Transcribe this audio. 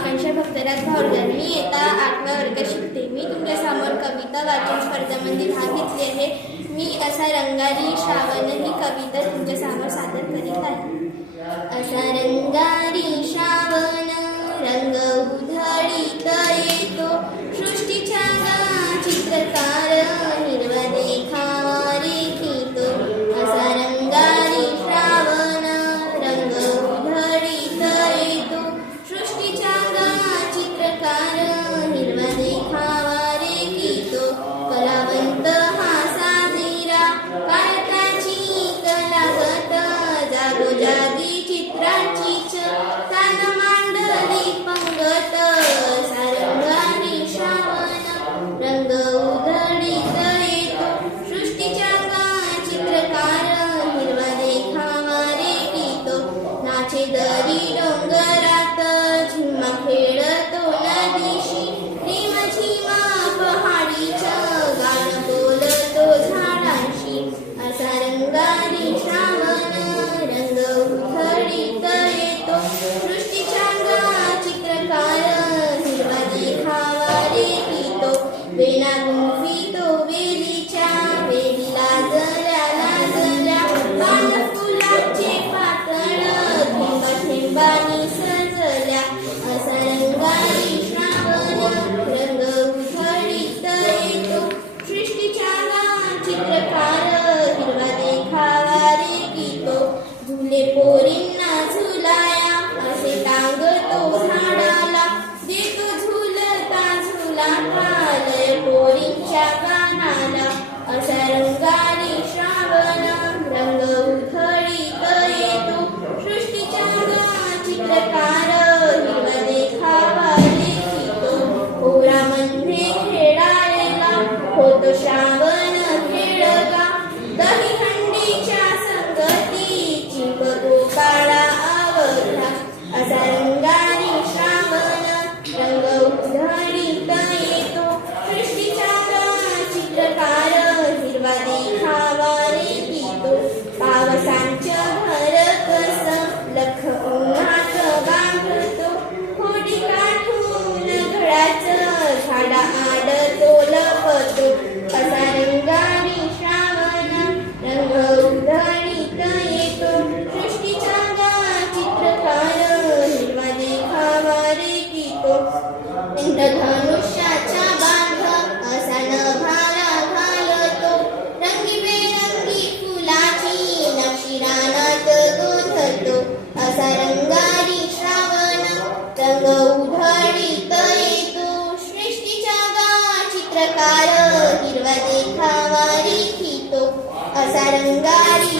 आकांक्षा भक्तराज भावडकर. मी इयत्ता 8व्या वर्गात शिकते. मी तुमच्यासमोर कविता वाचन स्पर्धेमध्ये भाग घेतले आहे. मी असा रंगारी श्रावण ही कविता तुमच्यासमोर सादर करीत आहे. असा रंगारी श्रावण रंग उधळीत येतो, सृष्टीच्या चित्रकार हिरवा देखावा रेखितो. असा रंगारी श्रावण रंग उधळीत येतो, सृष्टीच्या चित्रकार हिरवा देखावा रेखितो. कलावंत हा साधीरा काळाची कलागत, जागोजागी चित्रांचीच कान मांडली पंगत. सारंगारी श्रावण रंग उधळीत येतो, सृष्टीच्या चित्रकार हिरवा देखावा रेखितो. नाचे दरी डोंगरात झिम्मा खेळतो नदीशी, रिम झिमा पहाडीच्या गाणं बोलतो झाडांशी. असा रंगारी श्रावण रंग उधळीत येतो, सृष्टीच्या चित्रकार हिरवा देखावा रेखितो. वेणा गुंफितो वेलीच्या वेलीला लाजल्या लाजल्या, पान फुलाचे पातळ थेंब थेंबानी सजल्या. असा रंगारी श्रावण रंग उधळीत येतो, सृष्टीच्या चित्रकार हिरवा देखावा रेखितो. झुले पोरींना झुलाया असे टांगतो झाडाला, देतो झुलता झुलाता लय पोरींच्या गाण्याला. असा रंगारी श्रावण रंग उधळीत येतो, सृष्टीच्या चित्रकार हिरवा देखावा रेखितो. पोरामध्ये खेळायला होतो श्रावण खेळगा, दहीहंडीच्या संगती चिंबतो काळा आवडला. असा रंगारी श्रावण रंग उधळीत येतो, सृष्टीच्या चित्रकार हिरवा देखावा रेखितो. पावसांचं घर कसं लख उन्हात बांधतो, होडी काढून घराचं झाडा आड तो लपतो. असा रंगारी श्रावण रंग उधळीत येतो, सृष्टीच्या चित्रकार हिरवा देखावा रेखितो. इंद्रधनुष्याच्या बांध असा नभाला घालतो, रंगीबेरंगी फुलाची नक्षी रानात गोंधळतो. असा रंगारी श्रावण रंग उधळीत येतो, सृष्टीच्या चित्रकार हिरवा देखावा रेखितो. असा रंगारी